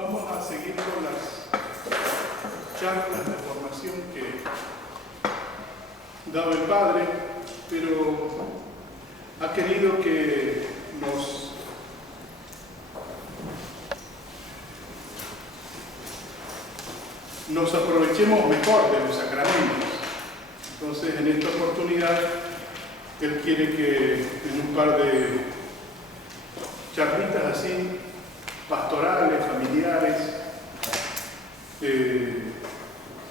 Vamos a seguir con las charlas de formación que daba el Padre, pero ha querido que nos aprovechemos mejor de los sacramentos. Entonces, en esta oportunidad, Él quiere que en un par de charlitas así, pastorales, familiares,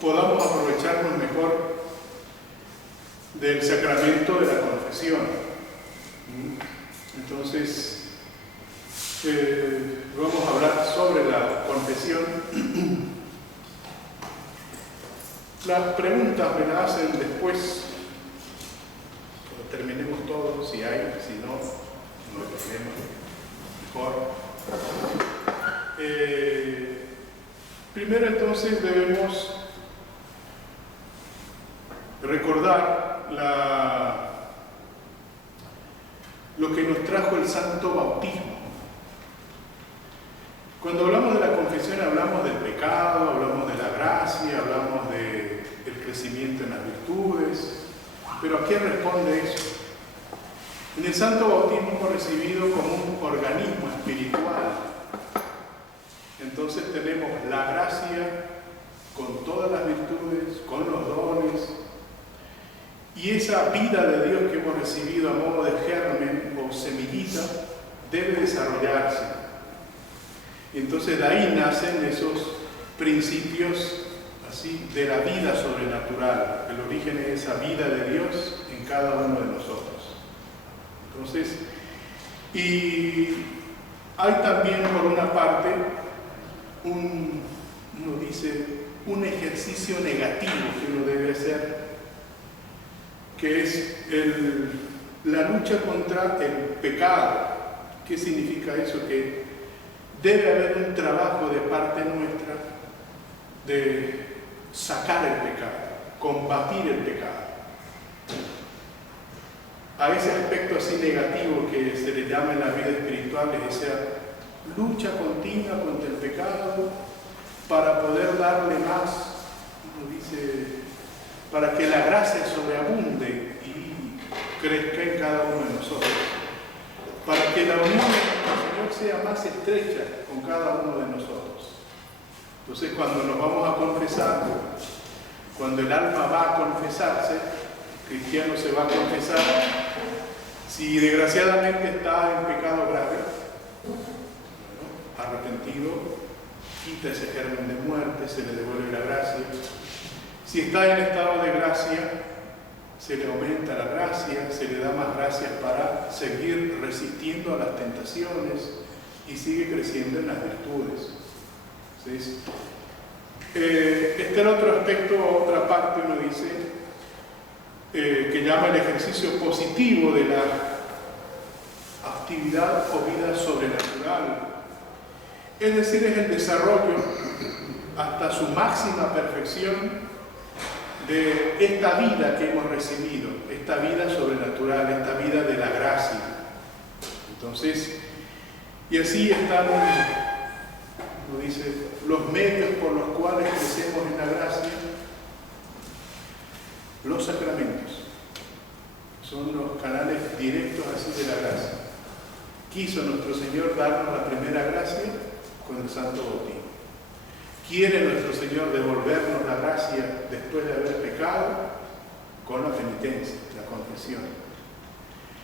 podamos aprovecharnos mejor del sacramento de la confesión. Entonces, vamos a hablar sobre la confesión. Las preguntas me las hacen después, cuando terminemos todo, si hay, si no, no hay problema, mejor. Primero entonces debemos recordar lo que nos trajo el santo bautismo. Cuando hablamos de la confesión hablamos del pecado, hablamos de la gracia, hablamos del crecimiento en las virtudes, pero ¿a qué responde eso? En el santo bautismo hemos recibido como un organismo espiritual. Entonces tenemos la gracia con todas las virtudes, con los dones, y esa vida de Dios que hemos recibido a modo de germen o semillita debe desarrollarse. Entonces de ahí nacen esos principios así de la vida sobrenatural. El origen es esa vida de Dios en cada uno de nosotros. Entonces, y hay también por una parte uno dice, un ejercicio negativo que uno debe hacer, que es la lucha contra el pecado. ¿Qué significa eso? Que debe haber un trabajo de parte nuestra de sacar el pecado, combatir el pecado. A ese aspecto así negativo que se le llama en la vida espiritual es esa lucha continua contra el pecado para poder darle más, uno dice, para que la gracia sobreabunde y crezca en cada uno de nosotros, para que la unión con el Señor sea más estrecha con cada uno de nosotros. Entonces, cuando nos vamos a confesar, cuando el alma va a confesarse, el cristiano se va a confesar, si desgraciadamente está en pecado grave, arrepentido, quita ese germen de muerte, se le devuelve la gracia. Si está en estado de gracia, se le aumenta la gracia, se le da más gracias para seguir resistiendo a las tentaciones y sigue creciendo en las virtudes. ¿Sí? Este es el otro aspecto, otra parte, uno dice, que llama el ejercicio positivo de la actividad o vida sobrenatural. Es decir, es el desarrollo hasta su máxima perfección de esta vida que hemos recibido, esta vida sobrenatural, esta vida de la gracia. Entonces, y así están, como dice, los medios por los cuales crecemos en la gracia, los sacramentos. Son los canales directos así de la gracia. Quiso nuestro Señor darnos la primera gracia con el santo bautismo. Quiere nuestro Señor devolvernos la gracia después de haber pecado con la penitencia, la confesión.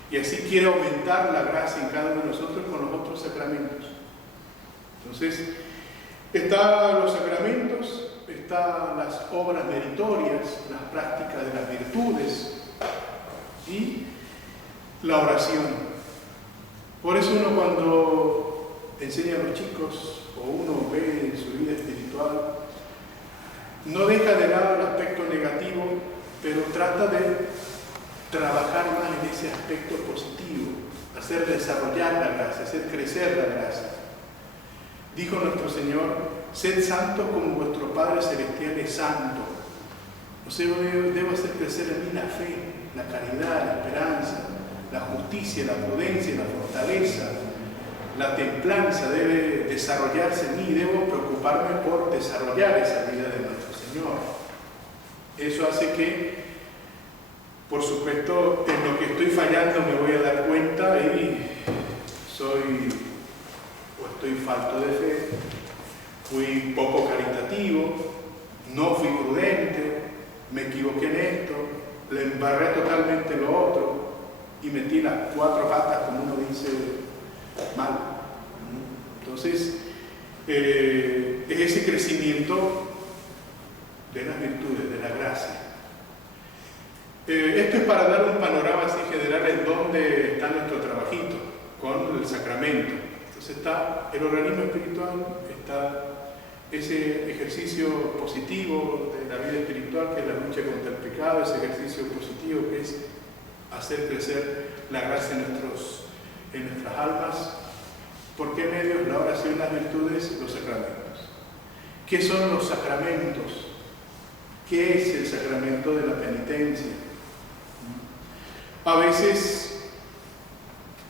Y así quiere aumentar la gracia en cada uno de nosotros con los otros sacramentos. Entonces, están los sacramentos, están las obras meritorias, las prácticas de las virtudes y la oración. Por eso uno cuando enseña a los chicos o uno ve en su vida espiritual, no deja de lado el aspecto negativo, pero trata de trabajar más en ese aspecto positivo, hacer desarrollar la gracia, hacer crecer la gracia. Dijo nuestro Señor, sed santos como vuestro Padre Celestial es santo. O sea, debo hacer crecer en mí la fe, la caridad, la esperanza, la justicia, la prudencia, la fortaleza, la templanza debe desarrollarse en mí, debo preocuparme por desarrollar esa vida de nuestro Señor. Eso hace que, por supuesto, en lo que estoy fallando me voy a dar cuenta y estoy falto de fe, fui poco caritativo, no fui prudente, me equivoqué en esto, le embarré totalmente lo otro y metí las 4 patas, como uno dice, mal. Entonces, es ese crecimiento de las virtudes, de la gracia. Esto es para dar un panorama así general en dónde está nuestro trabajito con el sacramento. Entonces está el organismo espiritual, está ese ejercicio positivo de la vida espiritual que es la lucha contra el pecado, ese ejercicio positivo que es hacer crecer la gracia en nuestras almas. ¿Por qué medios? La oración, las virtudes, los sacramentos. ¿Qué son los sacramentos? ¿Qué es el sacramento de la penitencia? A veces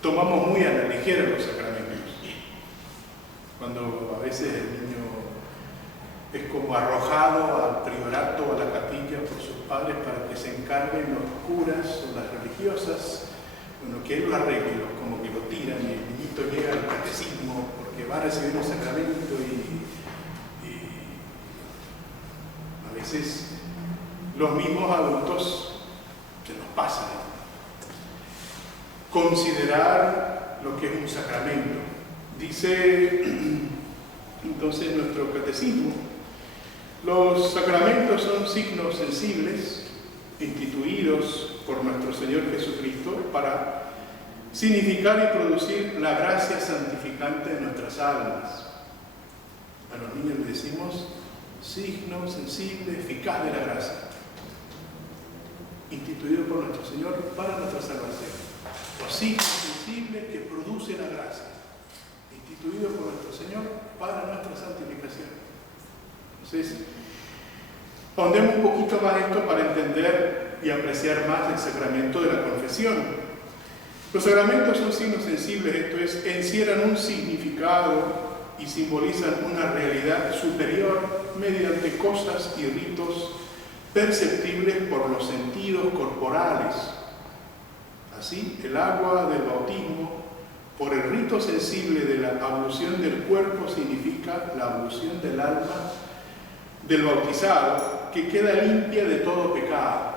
tomamos muy a la ligera los sacramentos. Cuando a veces el niño es como arrojado al priorato o a la capilla por sus padres para que se encarguen los curas o las religiosas, bueno, que él lo arregle, como que lo tiran y el niñito llega al catecismo porque va a recibir un sacramento y a veces los mismos adultos se nos pasan. Considerar lo que es un sacramento. Dice entonces nuestro catecismo: los sacramentos son signos sensibles instituidos por nuestro Señor Jesucristo para significar y producir la gracia santificante de nuestras almas. A los niños les decimos signo sensible, eficaz de la gracia, instituido por nuestro Señor para nuestra salvación. O signo sensible que produce la gracia, instituido por nuestro Señor para nuestra santificación. Entonces, ahondemos un poquito más esto para entender y apreciar más el sacramento de la confesión. Los sacramentos son signos sensibles, esto es, encierran un significado y simbolizan una realidad superior mediante cosas y ritos perceptibles por los sentidos corporales. Así, el agua del bautismo, por el rito sensible de la ablución del cuerpo, significa la ablución del alma del bautizado, que queda limpia de todo pecado.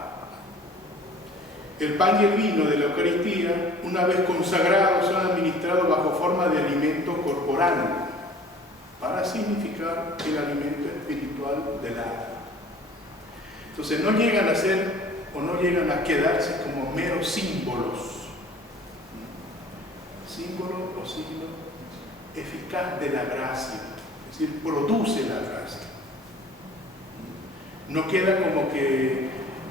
El pan y el vino de la Eucaristía, una vez consagrados, son administrados bajo forma de alimento corporal, para significar el alimento espiritual del alma. Entonces no llegan a ser o no llegan a quedarse como meros símbolos. Símbolo o signo eficaz de la gracia, es decir, produce la gracia. No queda como que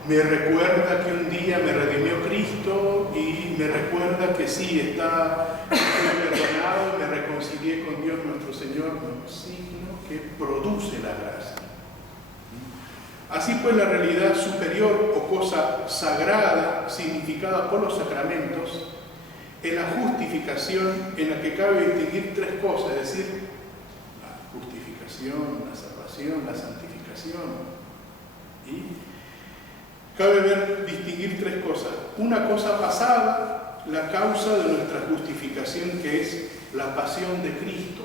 me recuerda que un día me redimió Cristo y me recuerda que sí, estoy perdonado, me reconcilié con Dios nuestro Señor. No, signo que produce la gracia. Así pues, la realidad superior o cosa sagrada significada por los sacramentos es la justificación, en la que cabe distinguir 3 cosas, es decir, la justificación, la salvación, la santificación. Y cabe distinguir 3 cosas. Una cosa pasada, la causa de nuestra justificación, que es la pasión de Cristo.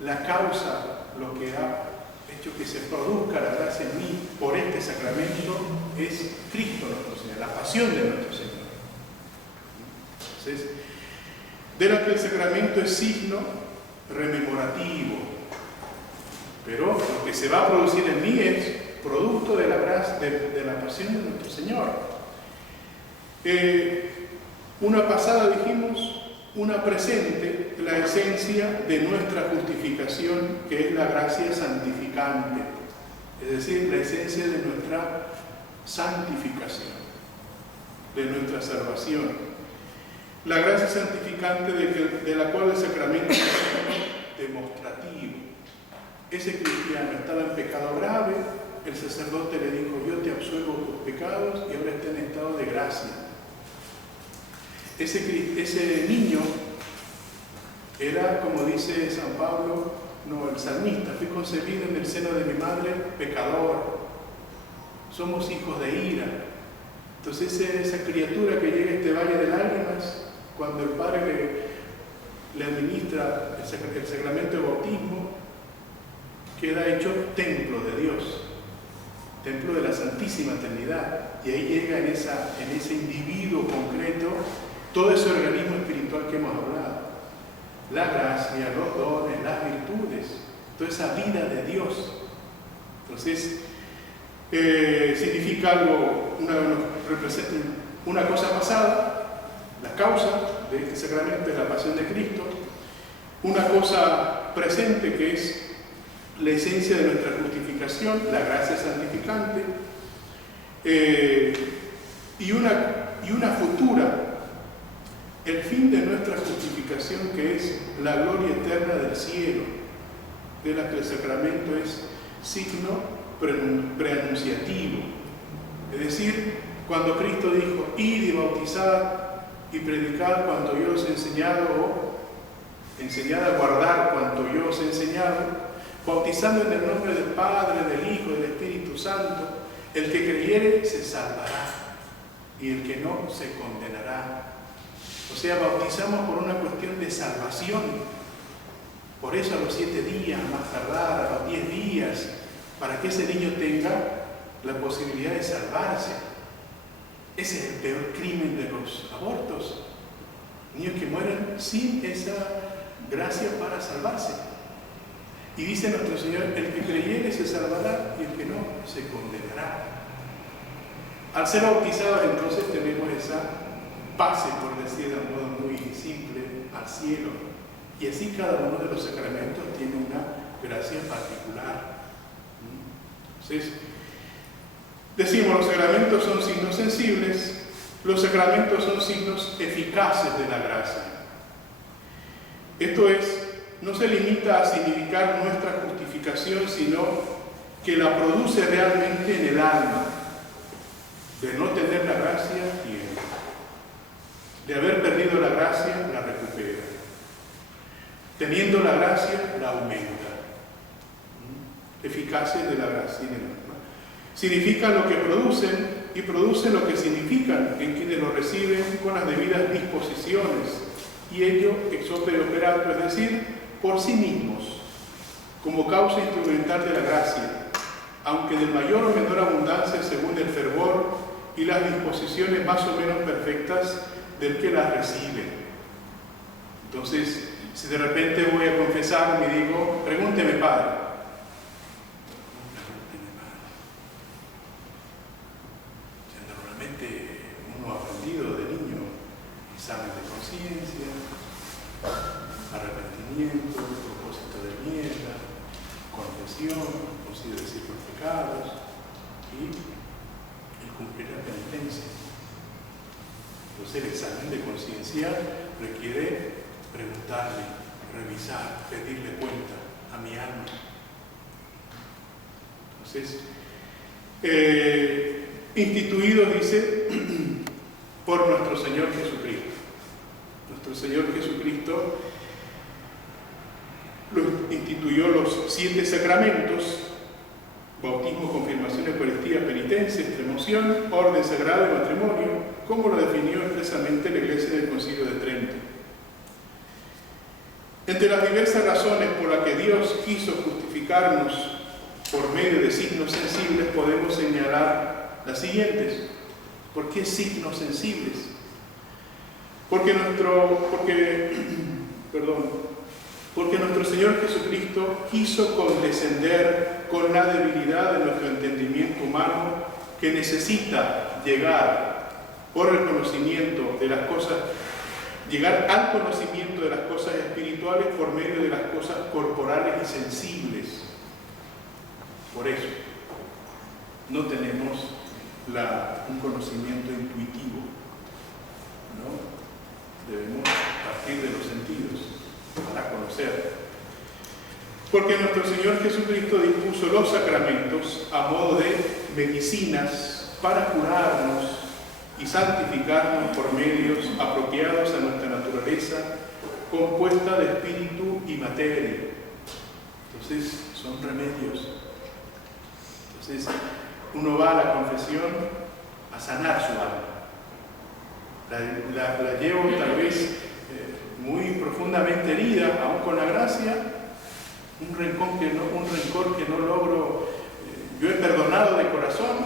La causa, lo que ha hecho que se produzca la gracia en mí por este sacramento, es Cristo nuestro Señor, la pasión de nuestro Señor. Entonces, de la que el sacramento es signo rememorativo, pero lo que se va a producir en mí es producto de la gracia, de la pasión de nuestro Señor. Una pasada dijimos, una presente, la esencia de nuestra justificación, que es la gracia santificante, es decir, la esencia de nuestra santificación, de nuestra salvación. La gracia santificante de la cual el sacramento es demostrativo. Ese cristiano estaba en pecado grave, el sacerdote le dijo: yo te absuelvo tus pecados, y ahora está en estado de gracia. Ese niño Era, como dice San Pablo, no, el salmista, fui concebido en el seno de mi madre pecador. Somos hijos de ira. Entonces esa criatura que llega a este valle de lágrimas, cuando el Padre le administra el sacramento de bautismo, queda hecho templo de Dios, templo de la Santísima Trinidad. Y ahí llega en ese individuo concreto todo ese organismo espiritual que hemos hablado. La gracia, los dones, las virtudes, toda esa vida de Dios. Entonces, significa algo, representa una cosa pasada, la causa de este sacramento es la pasión de Cristo, una cosa presente que es la esencia de nuestra justificación, la gracia santificante, y una futura, el fin de nuestra justificación, que es la gloria eterna del cielo, de la que el sacramento es signo preanunciativo. Es decir, cuando Cristo dijo, id y bautizad y predicad cuanto yo os he enseñado, o enseñad a guardar cuanto yo os he enseñado, bautizando en el nombre del Padre, del Hijo y del Espíritu Santo, el que creyere se salvará y el que no se condenará. O sea, bautizamos por una cuestión de salvación. Por eso a los 7 días, más tardar, a los 10 días, para que ese niño tenga la posibilidad de salvarse. Ese es el peor crimen de los abortos. Niños que mueren sin esa gracia para salvarse. Y dice nuestro Señor, el que creyere se salvará y el que no se condenará. Al ser bautizados entonces tenemos esa pase, por decir de un modo muy simple, al cielo. Y así cada uno de los sacramentos tiene una gracia particular. Entonces, decimos, los sacramentos son signos sensibles, los sacramentos son signos eficaces de la gracia. Esto es, no se limita a significar nuestra justificación, sino que la produce realmente en el alma. De no tener la gracia, tiene. De haber perdido la gracia, la recupera. Teniendo la gracia, la aumenta. Eficacia de la gracia en el alma. Significan lo que producen y producen lo que significan en quienes lo reciben con las debidas disposiciones. Y ello ex opere operato, es decir, por sí mismos, como causa instrumental de la gracia, aunque de mayor o menor abundancia según el fervor y las disposiciones más o menos perfectas del que las recibe. Entonces, si de repente voy a confesar, me digo, pregúnteme, Padre. Normalmente uno ha aprendido de niño examen de conciencia, arrepentimiento, propósito de mierda, confesión, consigo decir los pecados y el cumplir la penitencia. Entonces el examen de conciencia requiere preguntarle, revisar, pedirle cuenta a mi alma. Entonces, instituidos, dice, por nuestro Señor Jesucristo. Nuestro Señor Jesucristo instituyó los 7 sacramentos: bautismo, confirmación, Eucaristía, penitencia, extremoción, orden sagrado y matrimonio, como lo definió expresamente la Iglesia del Concilio de Trento. Entre las diversas razones por las que Dios quiso justificarnos por medio de signos sensibles, podemos señalar las siguientes. ¿Por qué signos sensibles? Porque nuestro Señor Jesucristo quiso condescender con la debilidad de nuestro entendimiento humano, que necesita llegar por el conocimiento de las cosas, llegar al conocimiento de las cosas espirituales por medio de las cosas corporales y sensibles. Por eso no tenemos un conocimiento intuitivo, ¿no? Debemos partir de los sentidos para conocer. Porque nuestro Señor Jesucristo dispuso los sacramentos a modo de medicinas para curarnos y santificarnos por medios apropiados a nuestra naturaleza, compuesta de espíritu y materia. Entonces, son remedios. Entonces, uno va a la confesión a sanar su alma. La llevo tal vez muy profundamente herida, aún con la gracia, un rencor que no logro. Yo he perdonado de corazón,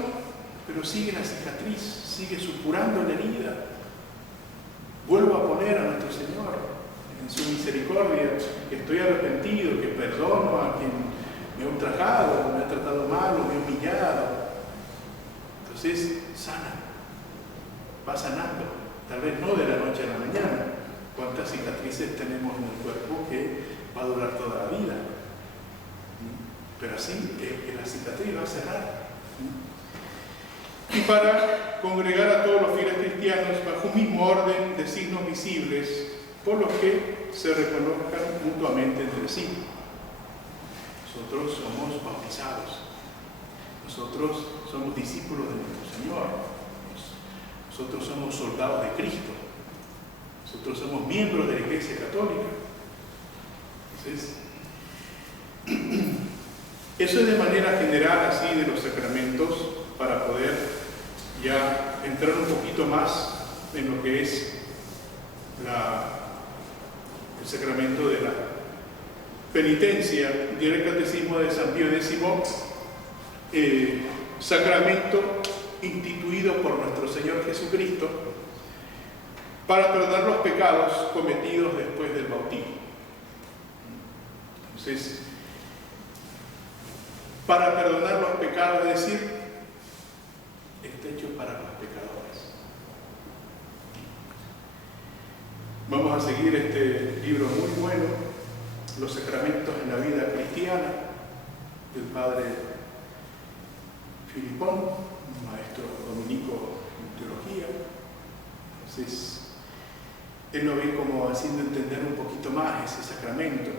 pero sigue la cicatriz, sigue supurando la herida. Vuelvo a poner a nuestro Señor en su misericordia, que estoy arrepentido, que perdono a quien me ha ultrajado, me ha tratado mal o me ha humillado. Entonces, sana, va sanando, tal vez no de la noche a la mañana. ¿Cuántas cicatrices tenemos en el cuerpo que va a durar toda la vida? Pero así, que la cicatriz va a cerrar. Y para congregar a todos los fieles cristianos bajo un mismo orden de signos visibles, por los que se reconozcan mutuamente entre sí. Nosotros somos bautizados. Nosotros somos discípulos de nuestro Señor. Nosotros somos soldados de Cristo. Nosotros somos miembros de la Iglesia Católica. Entonces, eso es de manera general así de los sacramentos, para poder ya entrar un poquito más en lo que es el sacramento de la penitencia. Diré el Catecismo de San Pío X, sacramento instituido por nuestro Señor Jesucristo para perdonar los pecados cometidos después del bautismo. Entonces, para perdonar los pecados, es decir, está hecho para los pecadores. Vamos a seguir este libro muy bueno, Los Sacramentos en la Vida Cristiana, del padre Filipón, un maestro dominico en teología. Entonces, él lo ve como haciendo entender un poquito más ese sacramento.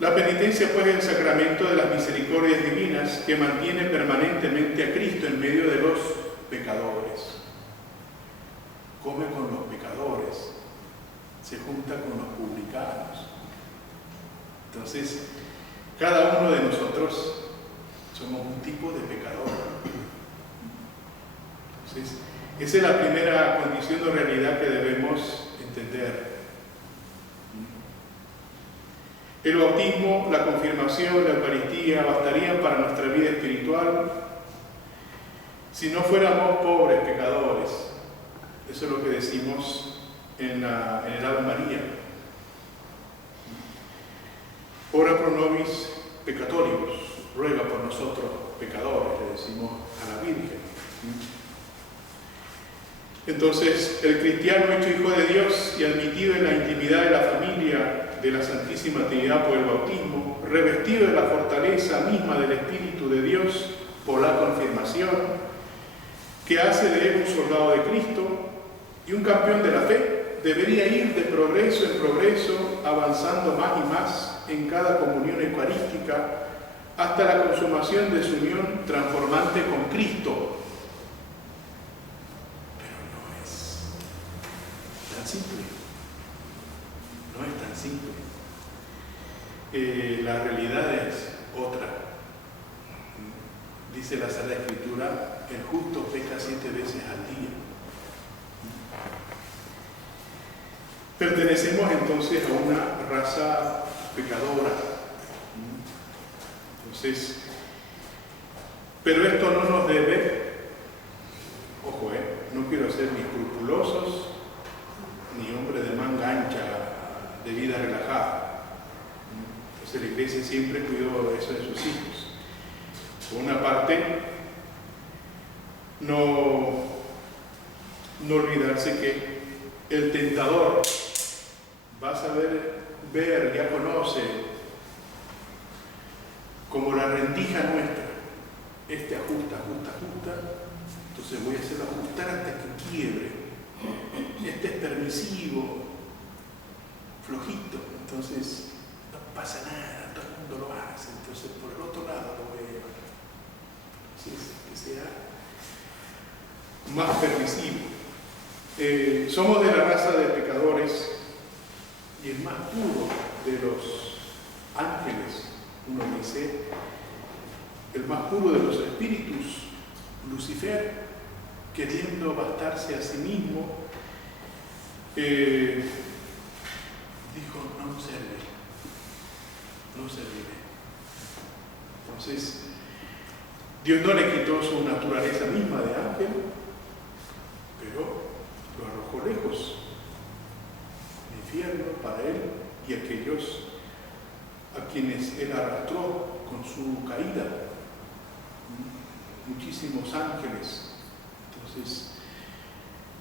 La penitencia, pues, es el sacramento de las misericordias divinas que mantiene permanentemente a Cristo en medio de los pecadores. Come con los pecadores, se junta con los publicanos. Entonces, cada uno de nosotros somos un tipo de pecador. Entonces, esa es la primera condición de realidad que debemos entender. El bautismo, la confirmación, la Eucaristía bastarían para nuestra vida espiritual si no fuéramos pobres pecadores. Eso es lo que decimos en el Ave María. Ora pro nobis peccatoribus, ruega por nosotros pecadores, le decimos a la Virgen. Entonces, el cristiano hecho hijo de Dios y admitido en la intimidad de la familia de la Santísima Trinidad por el bautismo, revestido de la fortaleza misma del Espíritu de Dios por la confirmación, que hace de él un soldado de Cristo y un campeón de la fe, debería ir de progreso en progreso, avanzando más y más en cada comunión eucarística, hasta la consumación de su unión transformante con Cristo. Pero no es tan simple. No es tan simple. La realidad es otra. Dice la Sagrada Escritura, el justo peca 7 veces al día. Pertenecemos entonces a una raza pecadora. Entonces, pero esto no nos debe, ojo, no quiero ser ni escrupulosos, ni hombre de manga ancha, de vida relajada. Entonces la Iglesia siempre cuidó eso de sus hijos. Por una parte, no olvidarse que el tentador va a saber ver, ya conoce, como la rendija nuestra. Este ajusta, entonces voy a hacerlo ajustar hasta que quiebre. Este es permisivo, flojito, entonces no pasa nada, todo el mundo lo hace, entonces por el otro lado lo veo. Entonces, que sea más permisivo. Somos de la raza de pecadores y el más puro de los ángeles, uno dice, el más puro de los espíritus, Lucifer, queriendo bastarse a sí mismo, dijo, no serviré. Entonces, Dios no le quitó su naturaleza misma de ángel, pero lo arrojó lejos del infierno para él y aquellos a quienes él arrastró con su caída. Muchísimos ángeles. Entonces,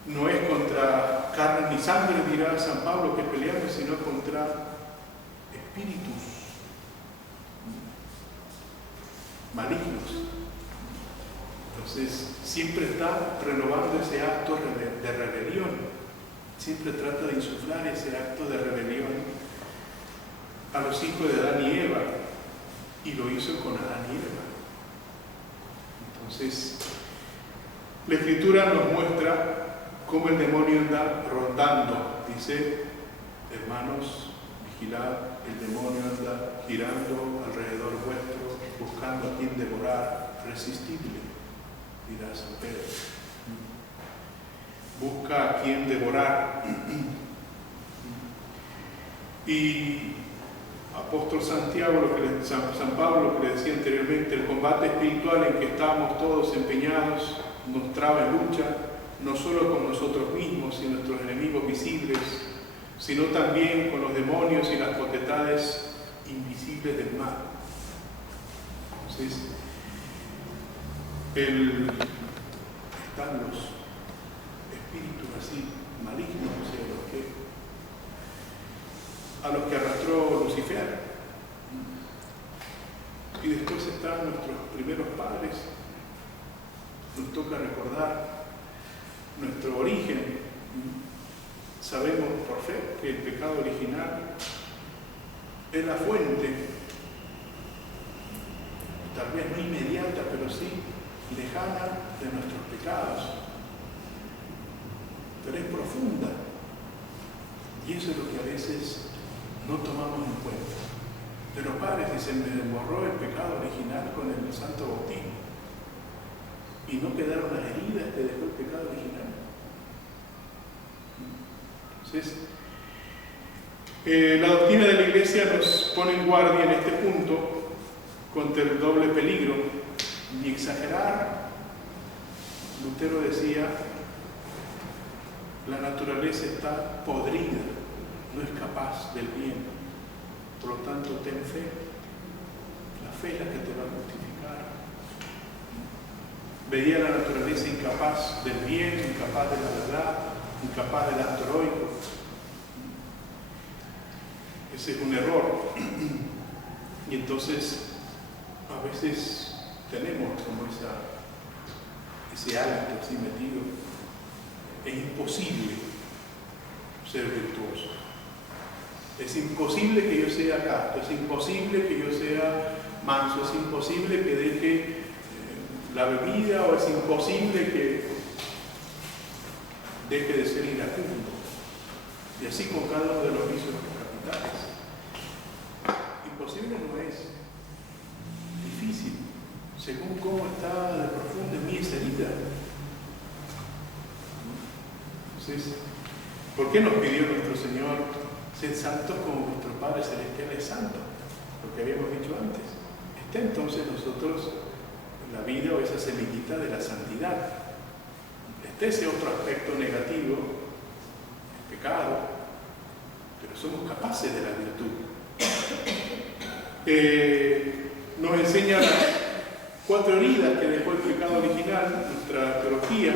no es contra carne ni sangre, dirá San Pablo, que peleamos, sino contra espíritus malignos. Entonces, siempre está renovando ese acto de rebelión. Siempre trata de insuflar ese acto de rebelión a los hijos de Adán y Eva. Y lo hizo con Adán y Eva. Entonces, la Escritura nos muestra cómo el demonio anda rondando. Dice, hermanos, vigilad, el demonio anda girando alrededor vuestro, buscando a quien devorar, resistible, dirá San Pedro. Busca a quien devorar. Y apóstol Santiago, San Pablo, lo que le decía anteriormente, el combate espiritual en que estamos todos empeñados nos traba en lucha, no solo con nosotros mismos y nuestros enemigos visibles, sino también con los demonios y las potestades invisibles del mal. Entonces, están los espíritus así malignos, o sea, a los que arrastró Lucifer. Y después están nuestros primeros padres. Nos toca recordar nuestro origen. Sabemos por fe que el pecado original es la fuente, tal vez no inmediata, pero sí lejana de nuestros pecados, pero es profunda, y eso es lo que a veces no tomamos en cuenta. Pero padre, si se me borró el pecado original con el santo bautismo y no quedaron las heridas que dejó el pecado original. Entonces, la doctrina de la Iglesia nos pone en guardia en este punto contra el doble peligro, ni exagerar. Lutero decía, la naturaleza está podrida, no es capaz del bien. Por lo tanto, ten fe. La fe es la que te va a justificar. Veía la naturaleza incapaz del bien, incapaz de la verdad, incapaz del acto heroico. Ese es un error. Y entonces, a veces tenemos como ese hábito así metido. Es imposible ser virtuoso. Es imposible que yo sea casto, es imposible que yo sea manso, es imposible que deje la bebida, o es imposible que deje de ser iracundo. Y así con cada uno de los vicios capitales. Imposible no es. Difícil, según cómo está de profunda en mí esa herida. Entonces, ¿por qué nos pidió nuestro Señor ser santos como nuestro Padre Celestial es santo? Lo que habíamos dicho antes. Está entonces nosotros la vida o esa semillita de la santidad. Está ese otro aspecto negativo, el pecado, pero somos capaces de la virtud. Nos enseña las 4 heridas que dejó el pecado original. Nuestra teología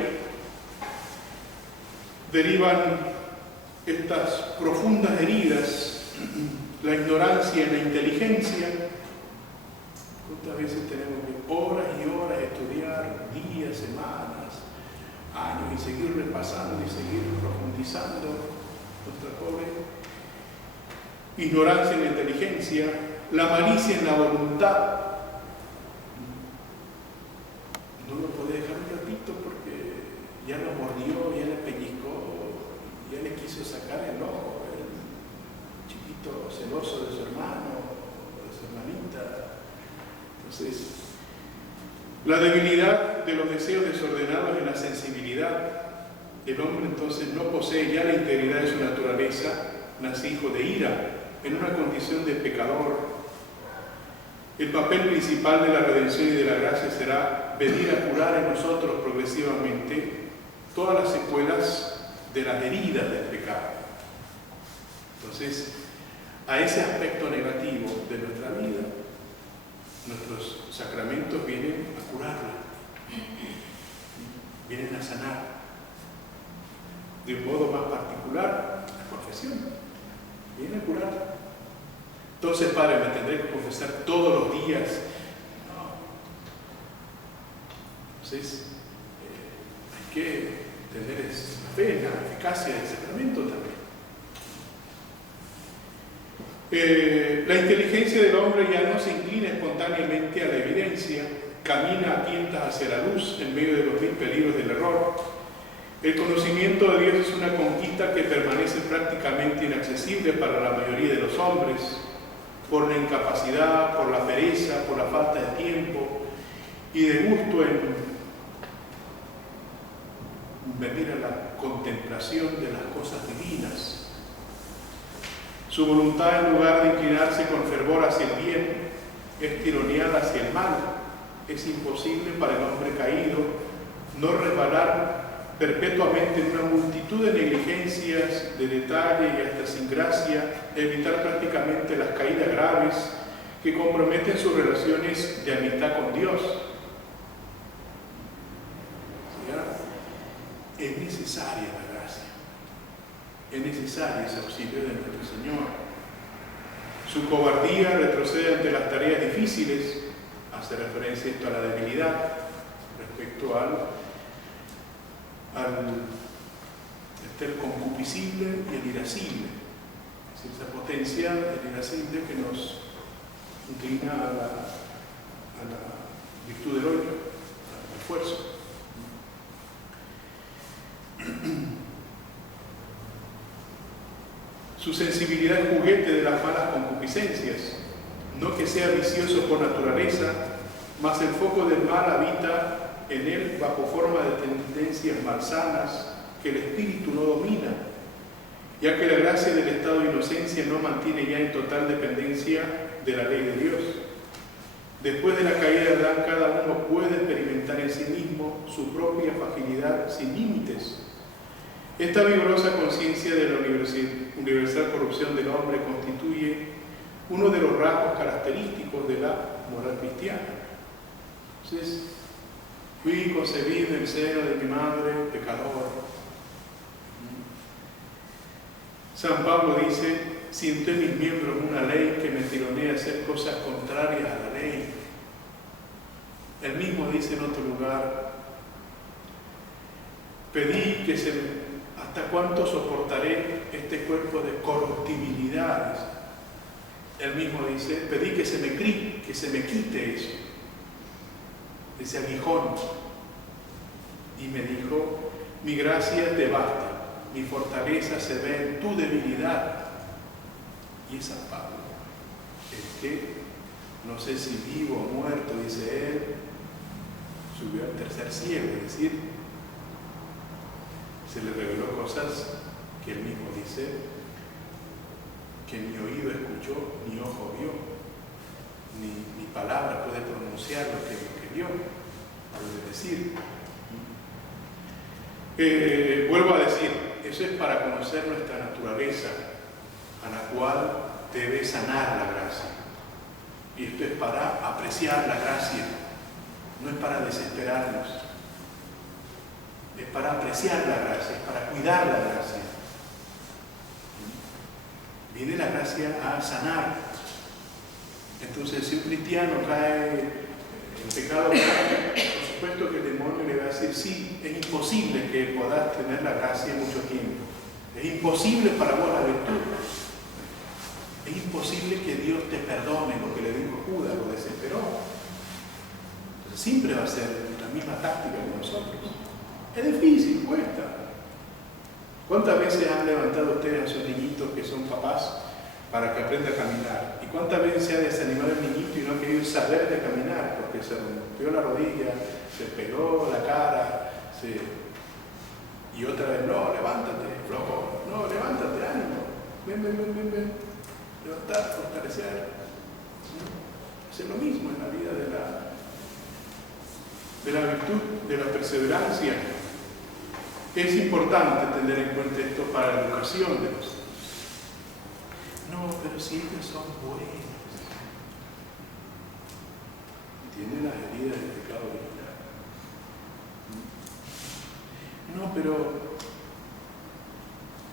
derivan estas profundas heridas, la ignorancia y la inteligencia. ¿Cuántas veces tenemos que horas y horas estudiar, días, semanas, años, y seguir repasando y seguir profundizando nuestra pobre ignorancia en la inteligencia, la malicia en la voluntad? No lo puede dejar un ratito porque ya lo mordió, ya le pellizcó, ya le quiso sacar el ojo. celoso de su hermano o de su hermanita. Entonces, la debilidad de los deseos desordenados en la sensibilidad. El hombre entonces no posee ya la integridad de su naturaleza, nace hijo de ira, en una condición de pecador. El papel principal de la redención y de la gracia será venir a curar en nosotros progresivamente todas las secuelas de las heridas del pecado. Entonces, a ese aspecto negativo de nuestra vida, nuestros sacramentos vienen a curarla, vienen a sanar. De un modo más particular, la confesión viene a curarla. Entonces, Padre, ¿me tendré que confesar todos los días? No. Entonces, hay que tener la fe en la eficacia del sacramento también. La inteligencia del hombre ya no se inclina espontáneamente a la evidencia, camina a tientas hacia la luz en medio de los mil peligros del error. El conocimiento de Dios es una conquista que permanece prácticamente inaccesible para la mayoría de los hombres, por la incapacidad, por la pereza, por la falta de tiempo y de gusto en venir a la contemplación de las cosas divinas. Su voluntad, en lugar de inclinarse con fervor hacia el bien, es tironeada hacia el mal. Es imposible para el hombre caído no resbalar perpetuamente en una multitud de negligencias, de detalle y hasta sin gracia, evitar prácticamente las caídas graves que comprometen sus relaciones de amistad con Dios. ¿Sí? Es necesaria la gracia, es necesario ese auxilio de nuestro Señor. Su cobardía retrocede ante las tareas difíciles, hace referencia esto a la debilidad respecto al el concupiscible y el irascible, es decir, esa potencia del irascible que nos inclina a la virtud heroica, al esfuerzo. Su sensibilidad es juguete de las malas concupiscencias, no que sea vicioso por naturaleza, mas el foco del mal habita en él bajo forma de tendencias malsanas que el espíritu no domina, ya que la gracia del estado de inocencia no mantiene ya en total dependencia de la ley de Dios. Después de la caída de Adán, cada uno puede experimentar en sí mismo su propia fragilidad sin límites. Esta vigorosa conciencia de la universal corrupción del hombre constituye uno de los rasgos característicos de la moral cristiana. Entonces, fui concebido en el seno de mi madre, pecador. San Pablo dice, siento en mis miembros una ley que me tironea a hacer cosas contrarias a la ley. Él mismo dice en otro lugar, pedí que ¿hasta cuánto soportaré este cuerpo de corruptibilidades? Él mismo dice, pedí que se me quite eso, ese aguijón. Y me dijo, mi gracia te basta, mi fortaleza se ve en tu debilidad. Y es San Pablo, el que, no sé si vivo o muerto, dice él, subió al tercer cielo, es decir, se le reveló cosas que él mismo dice, que ni oído escuchó, ni ojo vio, ni palabra puede pronunciar lo que vio, puede decir. Vuelvo a decir, eso es para conocer nuestra naturaleza, a la cual debe sanar la gracia. Y esto es para apreciar la gracia, no es para desesperarnos. Es para apreciar la gracia, es para cuidar la gracia. Viene la gracia a sanar. Entonces, si un cristiano cae en pecado, por supuesto que el demonio le va a decir, sí, es imposible que puedas tener la gracia mucho tiempo. Es imposible para vos la virtud. Es imposible que Dios te perdone lo que le dijo Judas, lo desesperó. Entonces, siempre va a ser la misma táctica que nosotros. Es difícil, cuesta. ¿Cuántas veces han levantado ustedes a sus niñitos que son papás para que aprenda a caminar. ¿Y cuántas veces se ha desanimado el niñito y no ha querido saber de caminar porque se rompió la rodilla, se pegó la cara, y otra vez, no, levántate, flojo, no, levántate, ánimo, ven, levantar, fortalecer. Es lo mismo en la vida de la virtud, de la perseverancia. Es importante tener en cuenta esto para la educación de los hijos. No, pero si ellos son buenos, tienen las heridas del pecado original. No, pero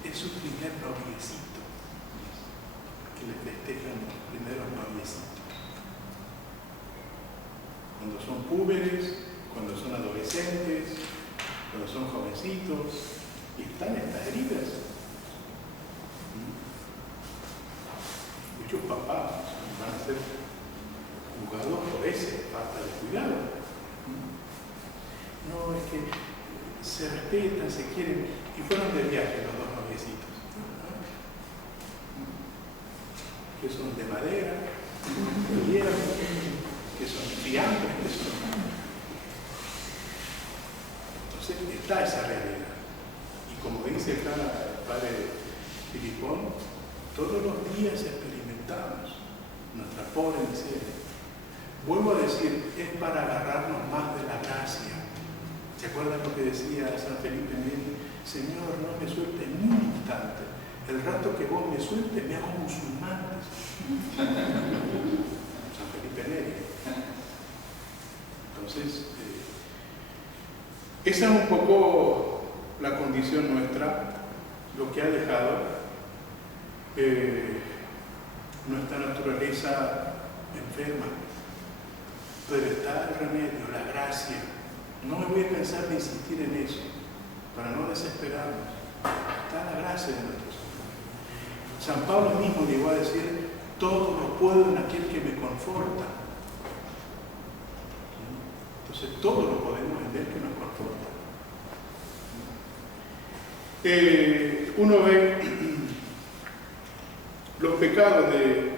es su primer noviecito que le festejan los primeros noviecitos. Cuando son púberes, cuando son adolescentes, cuando son jovencitos, y están estas heridas. Muchos papás van a ser juzgados por esa falta de cuidado. No, es que se respetan, se quieren, y fueron de viaje los dos noviecitos. Que son de madera, de hierro, que son fiambres, que son... Entonces está esa realidad. Y como dice acá el padre Filipón, todos los días experimentamos nuestra pobre miseria. Vuelvo a decir, es para agarrarnos más de la gracia. ¿Se acuerdan lo que decía San Felipe Neri? Señor, no me sueltes ni un instante. El rato que vos me sueltes me hago musulmán. San Felipe Neri. Entonces, esa es un poco la condición nuestra, lo que ha dejado nuestra naturaleza enferma. Pero está el remedio, la gracia. No me voy a cansar de insistir en eso, para no desesperarnos. Está la gracia de nuestro Señor. San Pablo mismo llegó a decir, todo lo puedo en aquel que me conforta. Entonces todo lo podemos en él que nos conforta. Uno ve los pecados de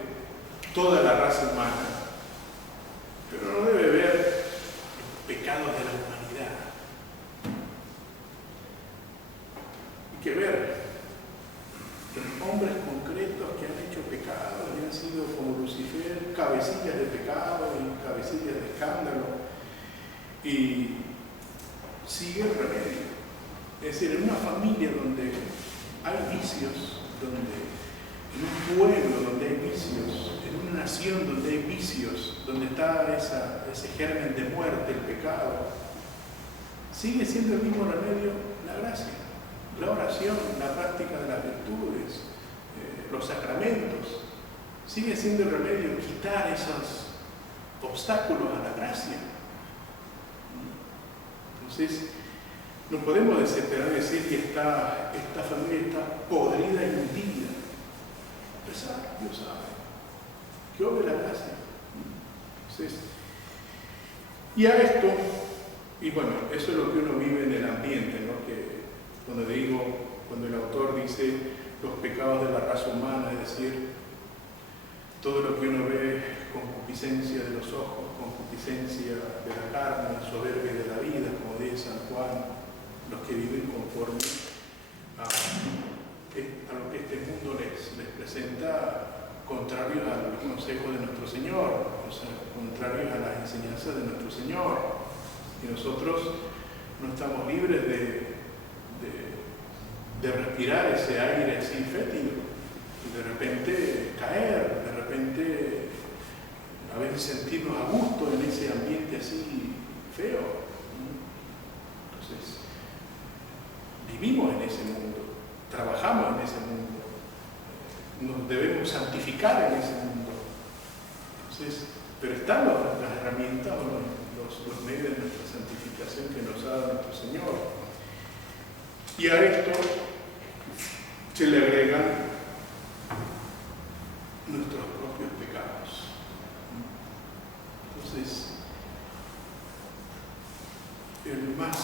toda la raza humana, pero no debe ver los pecados de la humanidad. Hay que ver los hombres concretos que han hecho pecados y han sido como Lucifer, cabecillas de pecado y cabecillas de escándalo, y sigue el remedio. Es decir, en una familia donde hay vicios, en un pueblo donde hay vicios, en una nación donde hay vicios, donde está ese germen de muerte, el pecado, sigue siendo el mismo remedio la gracia, la oración, la práctica de las virtudes, los sacramentos. Sigue siendo el remedio quitar esos obstáculos a la gracia. Entonces, no podemos desesperar de decir que esta familia está podrida y hundida. Dios sabe. Que obre la gracia. Entonces, y a esto, y bueno, eso es lo que uno vive en el ambiente, ¿no? Que cuando el autor dice los pecados de la raza humana, es decir, todo lo que uno ve, concupiscencia de los ojos, concupiscencia de la carne, soberbia de la vida, como dice San Juan, los que viven conforme a lo que este mundo les presenta, contrarios a los consejos de nuestro Señor, o sea, contrarios a las enseñanzas de nuestro Señor. Y nosotros no estamos libres de respirar ese aire así fétido, y de repente caer, de repente a veces sentirnos a gusto en ese ambiente así feo. Entonces, vivimos en ese mundo, trabajamos en ese mundo, nos debemos santificar en ese mundo. Entonces, pero están las herramientas o los medios de nuestra santificación que nos ha dado nuestro Señor. Y a esto se le agregan nuestros propios pecados. Entonces, el más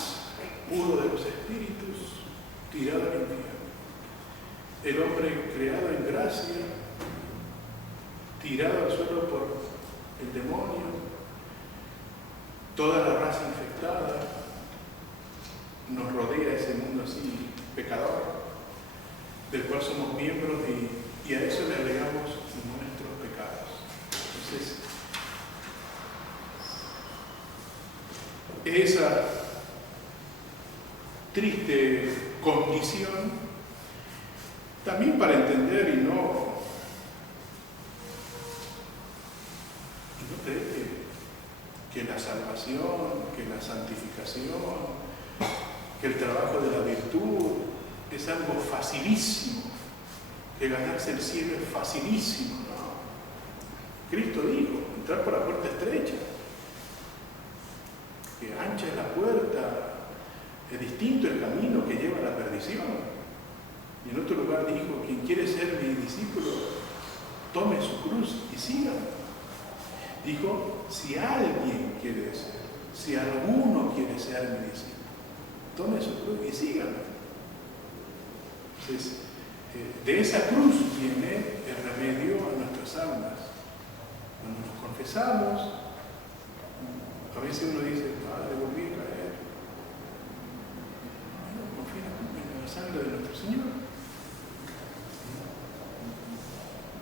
puro de los espíritus tirado al infierno. El hombre creado en gracia tirado al suelo por el demonio, toda la raza infectada, nos rodea ese mundo así pecador, del cual somos miembros y a eso le agregamos nuestros pecados. Entonces, esa triste condición, también para entender y no creer que la salvación, que la santificación, que el trabajo de la virtud es algo facilísimo, que ganarse el cielo es facilísimo. No. Cristo dijo, entrar por la puerta estrecha, que ancha es la puerta, es distinto el camino que lleva a la perdición. Y en otro lugar dijo, quien quiere ser mi discípulo, tome su cruz y sígame. Dijo, si alguien quiere ser, si alguno quiere ser mi discípulo, tome su cruz y sígame. Entonces, de esa cruz viene el remedio a nuestras almas. Cuando nos confesamos, a veces uno dice, Padre, volví a caer. Bueno, confía en la sangre de nuestro Señor.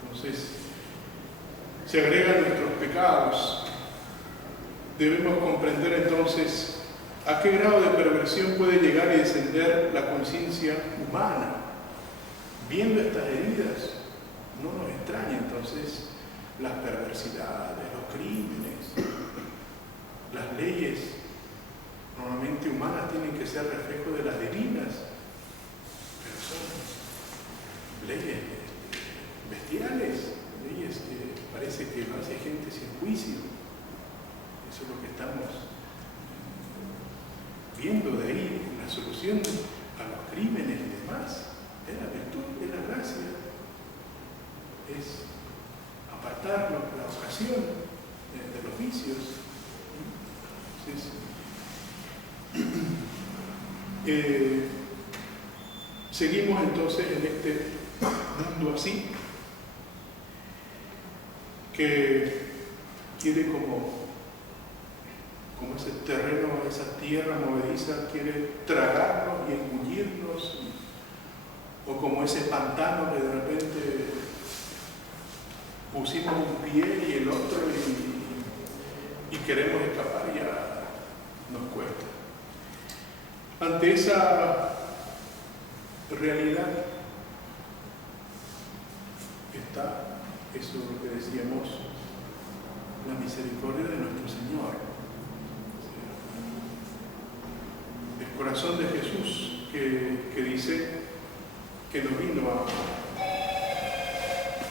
Entonces, se agregan nuestros pecados. Debemos comprender entonces a qué grado de perversión puede llegar y descender la conciencia humana. Viendo estas heridas, no nos extraña entonces las perversidades, los crímenes, las leyes normalmente humanas tienen que ser reflejo de las divinas, pero son leyes bestiales, leyes que parece que lo hace gente sin juicio. Eso es lo que estamos viendo de ahí, la solución a los crímenes y demás. Es la virtud, es la gracia, es apartar la ocasión de los vicios. Entonces, seguimos entonces en este mundo así, que quiere como ese terreno, esa tierra movediza, quiere tragarnos y engullirnos, o como ese pantano que de repente pusimos un pie y el otro y queremos escapar y ya nos cuesta. Ante esa realidad está eso lo que decíamos, la misericordia de nuestro Señor. El corazón de Jesús que dice que no vino a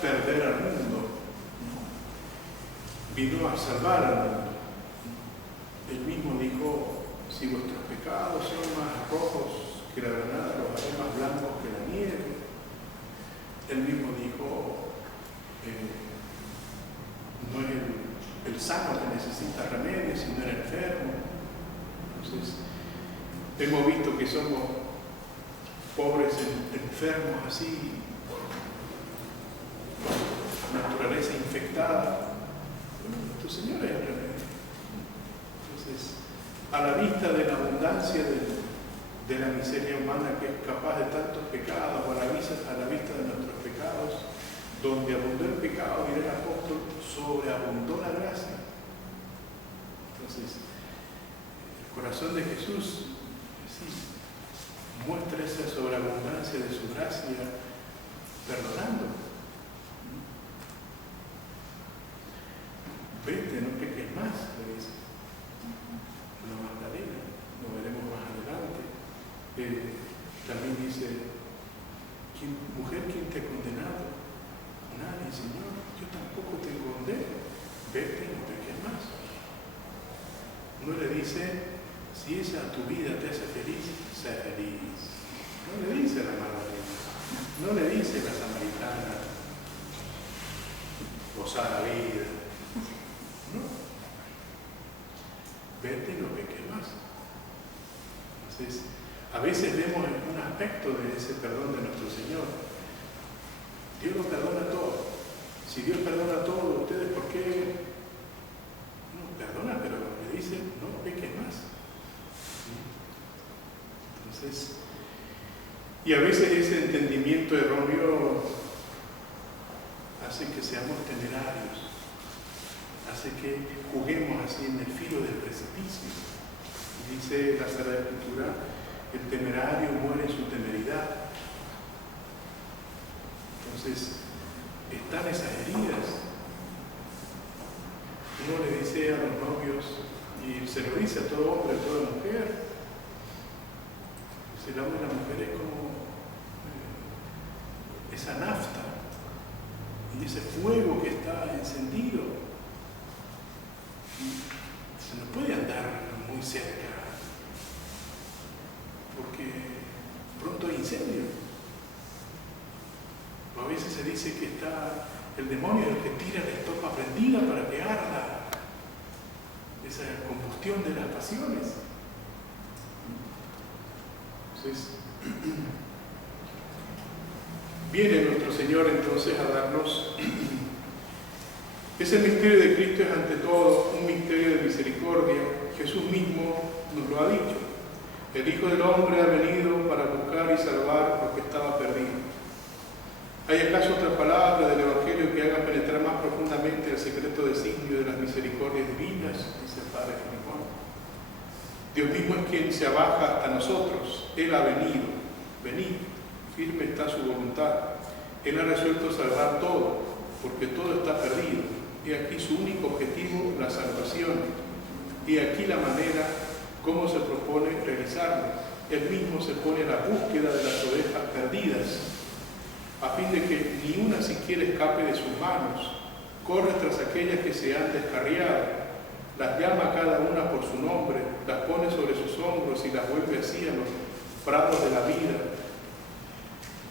perder al mundo, vino a salvar al mundo. Él mismo dijo, si vuestros pecados son más rojos que la granada, los haré más blancos que la nieve. Él mismo dijo, no es el sano que necesita remedio, sino el enfermo. Entonces, hemos visto que somos pobres enfermos así, naturaleza infectada. Nuestro Señor es el remedio. Entonces, a la vista de la abundancia de la miseria humana que es capaz de tantos pecados, a la vista de nuestros pecados, donde abundó el pecado, dirá el apóstol, sobreabundó la gracia. Entonces, el corazón de Jesús sí, muestra esa sobreabundancia de su gracia, perdonando. Vete, no peques más, le dice la Magdalena, lo veremos más adelante. También dice, mujer, ¿quién te ha condenado? Nadie, Señor, yo tampoco te condeno. Vete, no peques más. No le dice, si esa tu vida te hace feliz, sé feliz. No le dice la Magdalena, no le dice la samaritana, goza la vida. No. Vete y no peques más. Entonces, a veces vemos un aspecto de ese perdón de nuestro Señor. Dios lo perdona todo. Si Dios perdona a todos ustedes, ¿por qué no perdona? Pero le dice, no peques más. Entonces, y a veces ese entendimiento erróneo hace que seamos temerarios, hace que juguemos así en el filo del precipicio. Dice la Sagrada Escritura, el temerario muere en su temeridad. Entonces, están esas heridas. Uno le dice a los novios, y se lo dice a todo hombre, a toda mujer, el hombre y la mujer es como esa nafta y ese fuego que está encendido. Se no puede andar muy cerca porque pronto hay incendio. O a veces se dice que está el demonio el que tira la estopa prendida para que arda esa combustión de las pasiones. Entonces, viene nuestro Señor entonces a darnos ese misterio de Cristo. Es ante todo un misterio de misericordia. Jesús mismo nos lo ha dicho. El Hijo del Hombre ha venido para buscar y salvar lo que estaba perdido. ¿Hay acaso otra palabra del Evangelio que haga penetrar más profundamente el secreto designio de las misericordias divinas? Dice el Padre Filipón. Dios mismo es quien se abaja hasta nosotros. Él ha venido. Venid, firme está su voluntad. Él ha resuelto salvar todo, porque todo está perdido. Y aquí su único objetivo, la salvación. Y aquí la manera como se propone realizarlo. Él mismo se pone a la búsqueda de las ovejas perdidas, a fin de que ni una siquiera escape de sus manos. Corre tras aquellas que se han descarriado, las llama a cada una por su nombre, las pone sobre sus hombros y las vuelve así a los prados de la vida.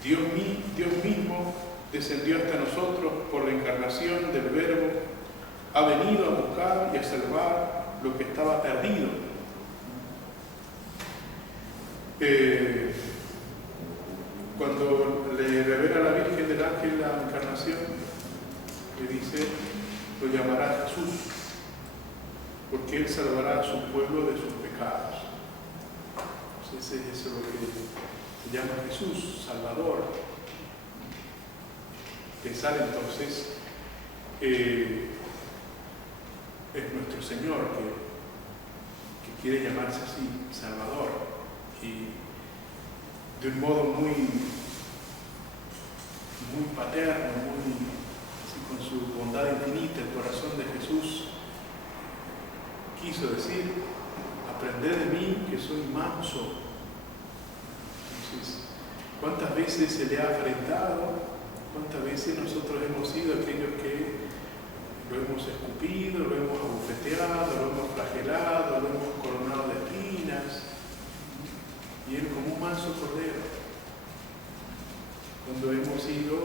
Dios mismo descendió hasta nosotros por la encarnación del Verbo, ha venido a buscar y a salvar lo que estaba perdido. Cuando le revela a la Virgen del Ángel la encarnación, le dice, lo llamará Jesús, porque Él salvará a su pueblo de sus pecados. Entonces eso es lo que se llama Jesús, Salvador. Pensar entonces es nuestro Señor que quiere llamarse así, Salvador. Y de un modo muy paterno, así con su bondad infinita, el corazón de Jesús quiso decir, aprended de mí que soy manso. Entonces, ¿cuántas veces se le ha afrentado? ¿Cuántas veces nosotros hemos sido aquellos que lo hemos escupido, lo hemos abofeteado, lo hemos flagelado, lo hemos coronado de espinas? Y Él como un manso cordero, cuando hemos ido,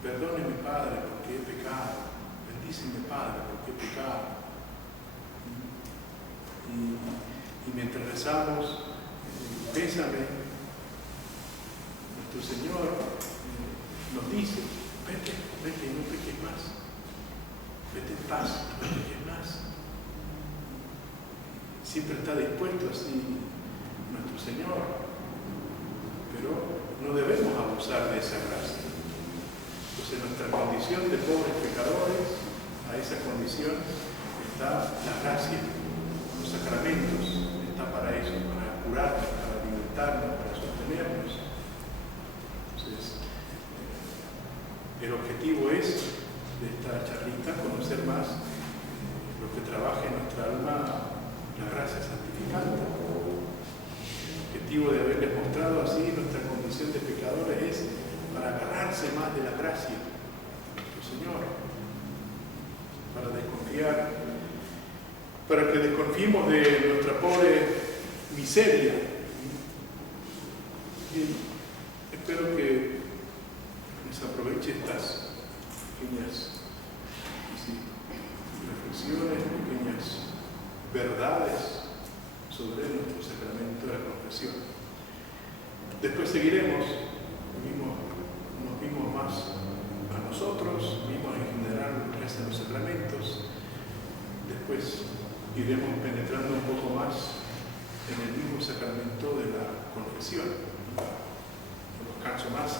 perdóneme Padre porque he pecado, bendíceme Padre porque he pecado. Y mientras rezamos, bésame, nuestro Señor nos dice, vete y no peques más, vete en paz, no peques más. Siempre está dispuesto así nuestro Señor, pero no debemos abusar de esa gracia. Entonces nuestra condición de pobres pecadores, a esa condición está la gracia, los sacramentos, está para eso, para curarnos, para alimentarnos, para sostenernos. Entonces, el objetivo es de esta charlita conocer más lo que trabaja en nuestra alma la gracia santificante. El objetivo de haberles mostrado así nuestra condición de pecadores es para agarrarse más de la gracia de nuestro Señor, para desconfiar, para que desconfiemos de nuestra pobre miseria. Y espero que les aproveche estas pequeñas reflexiones, pequeñas verdades sobre nuestro sacramento de la confesión. Después seguiremos, nos vimos más a nosotros. nosotros, vimos en general lo que hacen los sacramentos, después iremos penetrando un poco más en el mismo sacramento de la confesión. En los casos más